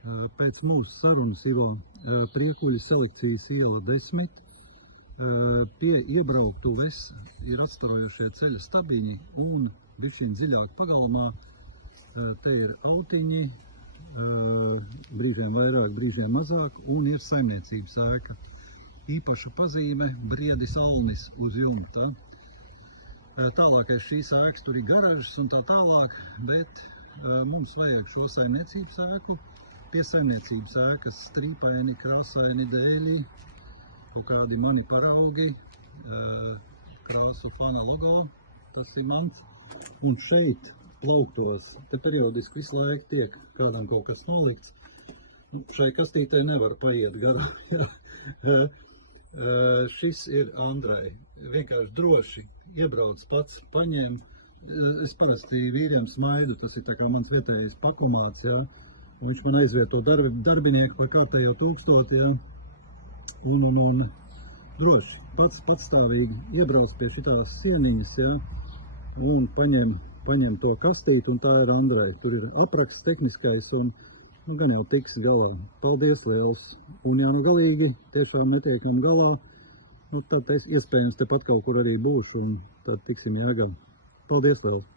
Pēc mūsu sarunas, Ivo, Priekuļu selekcijas iela 10, pie iebrauktuves ir atstarojušie ceļa stabiņi un bišķiņ dziļāk pagalmā. Te ir autiņi, brīžiem vairāk, brīžiem mazāk, un ir saimniecības ēka. Īpaša pazīme – Briedis Alnis uz jumta. Tālākais šīs ēkas, tur ir garažas un tā tālāk, bet mums vajag šo saimniecības ēku. Pie saimniecības ēkas strīpaini, krāsaini dēļi, kaut kādi mani paraugi, krāsu fana logo, tas ir mans. Un šeit plauktos, te periodiski visu laiku tiek kādam kaut kas nolikts. Šai kastītei nevar paiet garām. Šis ir Andrai. Vienkārši droši iebrauc pats, paņem. Es parasti vīriem smaidu, tas ir tā kā mans vietējais pakumāts, jā. Viņš man aizvieto darbinieku par kārtējo 1000, jā. Un droši, pats patstāvīgi iebrauc pie šitās sieniņas, jā. Un paņem to kastīti, un tā ir Andrai. Tur ir apraksts tehniskais, un gan jau tiks galā. Paldies liels! Un ja nu galīgi tiešām netiekam galā, tad es iespējams tepat kaut kur arī būšu, un tad tiksim jēgā. Paldies liels!